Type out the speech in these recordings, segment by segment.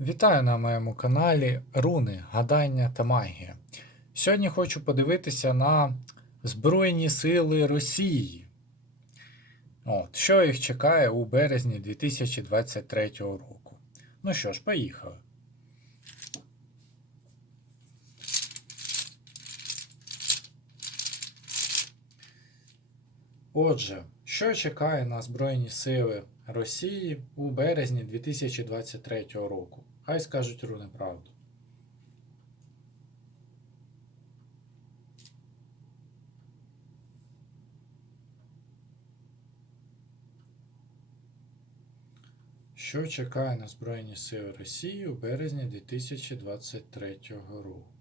Вітаю на моєму каналі Руни, Гадання та Магія. Сьогодні хочу подивитися на Збройні Сили Росії. От, що їх чекає у березні 2023 року. Ну що ж, поїхали. Отже, що чекає на Збройні Сили Росії у березні 2023 року? Хай скажуть руни правду. Що чекає на Збройні Сили Росії у березні 2023 року?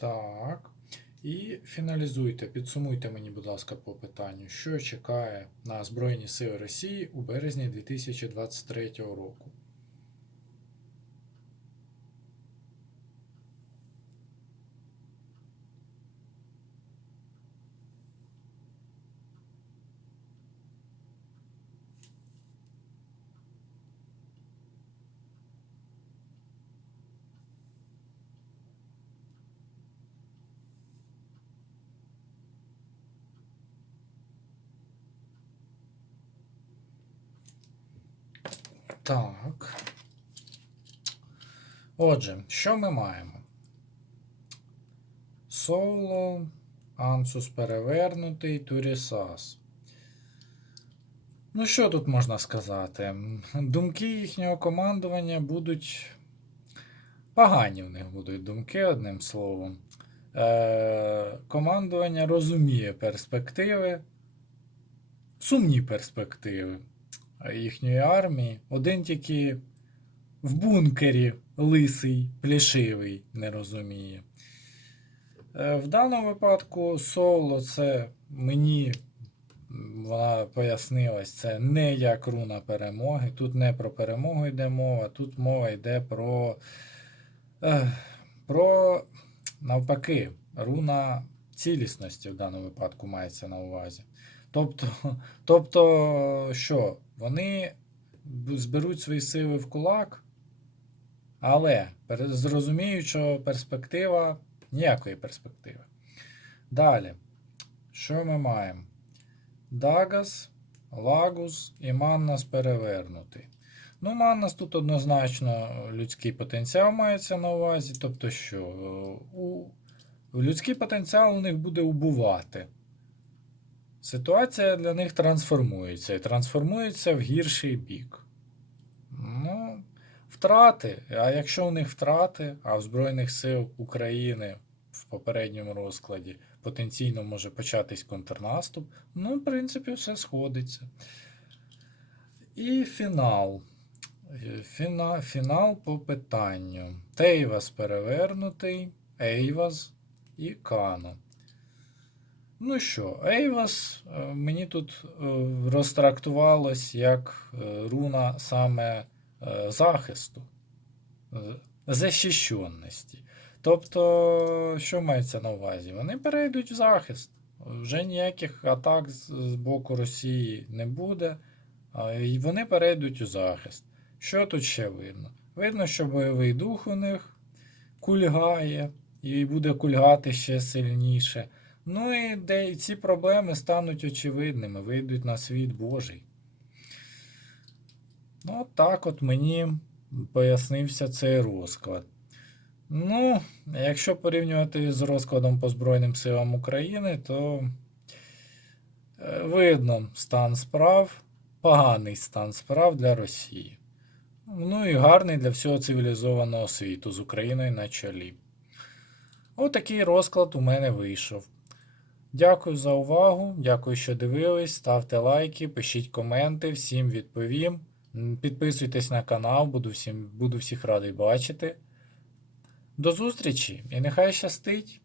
Так. І фіналізуйте, підсумуйте мені, будь ласка, по питанню, що чекає на Збройні Сили Росії у березні 2023 року. Так. Отже, що ми маємо? Соло, Ансус перевернутий, Турісас. Ну, що тут можна сказати? Думки їхнього командування будуть. Погані в них будуть думки, одним словом. Е, Командування розуміє перспективи, сумні перспективи їхньої армії. Один тільки в бункері лисий, плішивий, не розуміє. Е, В даному випадку соло це мені вона пояснилась, це не як руна перемоги. Тут не про перемогу йде мова, тут мова йде про, е, про навпаки, руна цілісності в даному випадку мається на увазі. Тобто, тобто що, вони зберуть свої сили в кулак, але зрозуміють, що перспектива ніякої перспективи. Далі, що ми маємо? Дагас, Лагус і Маннас перевернутий. Ну, Маннас тут однозначно людський потенціал мається на увазі. Тобто, що е, у, людський потенціал у них буде убувати. Ситуація для них трансформується і трансформується в гірший бік. Ну, втрати. А якщо у них втрати, а в Збройних сил України в попередньому розкладі потенційно може початись контрнаступ, ну, в принципі, все сходиться. І фінал. Фіна, фінал по питанню. Тейвас перевернутий, Ейвас і Кано. Ну що, Ейвас е, мені тут е, розтрактувалось як е, руна саме захисту, е. Тобто, що мається на увазі? Вони перейдуть в захист. Вже ніяких атак з боку Росії не буде, і вони перейдуть у захист. Що тут ще видно? Видно, що бойовий дух у них кульгає і буде кульгати ще сильніше. Ну і де ці проблеми стануть очевидними, вийдуть на світ Божий. Ну, так от мені пояснився цей розклад. Ну, якщо порівнювати з розкладом по Збройним силам України, то е, видно стан справ, поганий стан справ для Росії. Ну і гарний для всього цивілізованого світу з Україною на чолі. Отакий розклад у мене вийшов. Дякую за увагу, дякую, що дивились. Ставте лайки, пишіть коменти, всім відповім. Підписуйтесь на канал, буду, всім, буду всіх радий бачити. До зустрічі і нехай щастить!